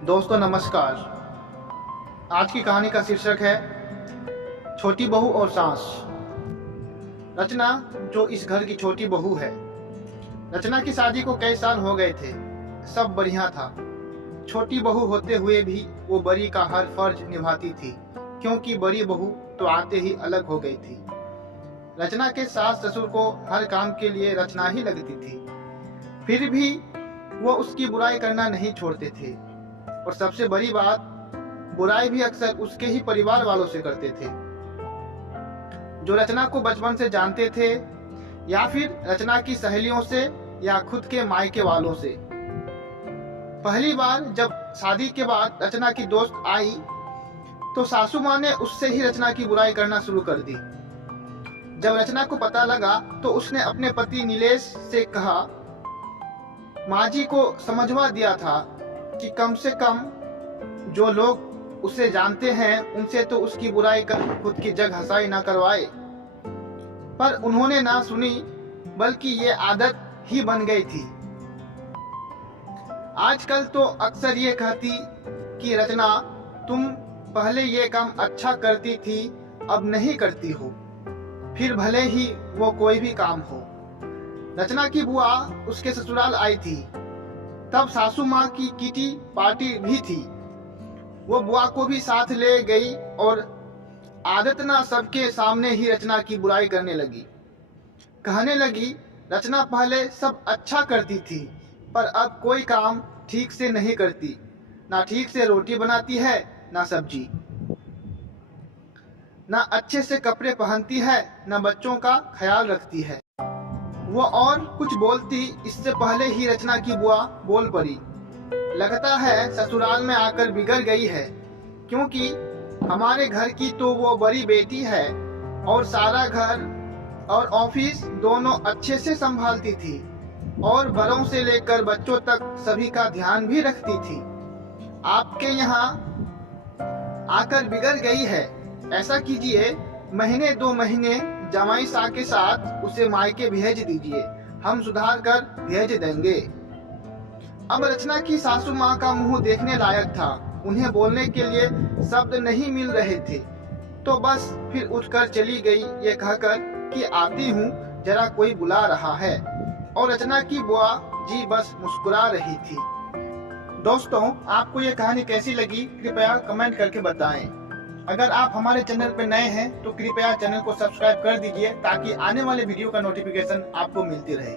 दोस्तों नमस्कार। आज की कहानी का शीर्षक है छोटी बहू और सास। रचना जो इस घर की छोटी बहू है। रचना की शादी को कई साल हो गए थे। सब बढ़िया था। छोटी बहू होते हुए भी वो बड़ी का हर फर्ज निभाती थी, क्योंकि बड़ी बहू तो आते ही अलग हो गई थी। रचना के सास ससुर को हर काम के लिए रचना ही लगती थी, फिर भी वो उसकी बुराई करना नहीं छोड़ते थे। और सबसे बड़ी बात, बुराई भी अक्सर उसके ही परिवार वालों से करते थे, जो रचना को बचपन से जानते थे, या फिर रचना की सहेलियों से, या खुद के मायके वालों से। पहली बार जब शादी के बाद रचना की दोस्त आई तो सासू माँ ने उससे ही रचना की बुराई करना शुरू कर दी। जब रचना को पता लगा तो उसने अपने पति नीलेश से कहा, माँ जी को समझवा दिया था कि कम से कम जो लोग उसे जानते हैं उनसे तो उसकी बुराई कर खुद की जग हंसाई ना करवाए। पर उन्होंने ना सुनी, बल्कि ये आदत ही बन गई थी। आजकल तो अक्सर ये कहती कि रचना, तुम पहले ये काम अच्छा करती थी, अब नहीं करती हो, फिर भले ही वो कोई भी काम हो। रचना की बुआ उसके ससुराल आई थी, तब सासू माँ की किटी पार्टी भी थी। वो बुआ को भी साथ ले गई और आदत ना सबके सामने ही रचना की बुराई करने लगी। कहने लगी, रचना पहले सब अच्छा करती थी, पर अब कोई काम ठीक से नहीं करती। ना ठीक से रोटी बनाती है, ना सब्जी, ना अच्छे से कपड़े पहनती है, ना बच्चों का ख्याल रखती है। वो और कुछ बोलती इससे पहले ही रचना की बुआ बोल पड़ी, लगता है ससुराल में आकर बिगड़ गई है, क्योंकि हमारे घर की तो वो बड़ी बेटी है और सारा घर और ऑफिस दोनों अच्छे से संभालती थी, और बड़ों से लेकर बच्चों तक सभी का ध्यान भी रखती थी। आपके यहाँ आकर बिगड़ गई है। ऐसा कीजिए, महीने 2 महीने जमाई सा के साथ उसे मायके भेज दीजिए, हम सुधार कर भेज देंगे। अब रचना की सासू माँ का मुंह देखने लायक था। उन्हें बोलने के लिए शब्द नहीं मिल रहे थे, तो बस फिर उठकर चली गई, ये कहकर कि आती हूँ, जरा कोई बुला रहा है। और रचना की बुआ जी बस मुस्कुरा रही थी। दोस्तों, आपको ये कहानी कैसी लगी कृपया कमेंट करके बताएं। अगर आप हमारे चैनल पर नए हैं तो कृपया चैनल को सब्सक्राइब कर दीजिए, ताकि आने वाले वीडियो का नोटिफिकेशन आपको मिलती रहे।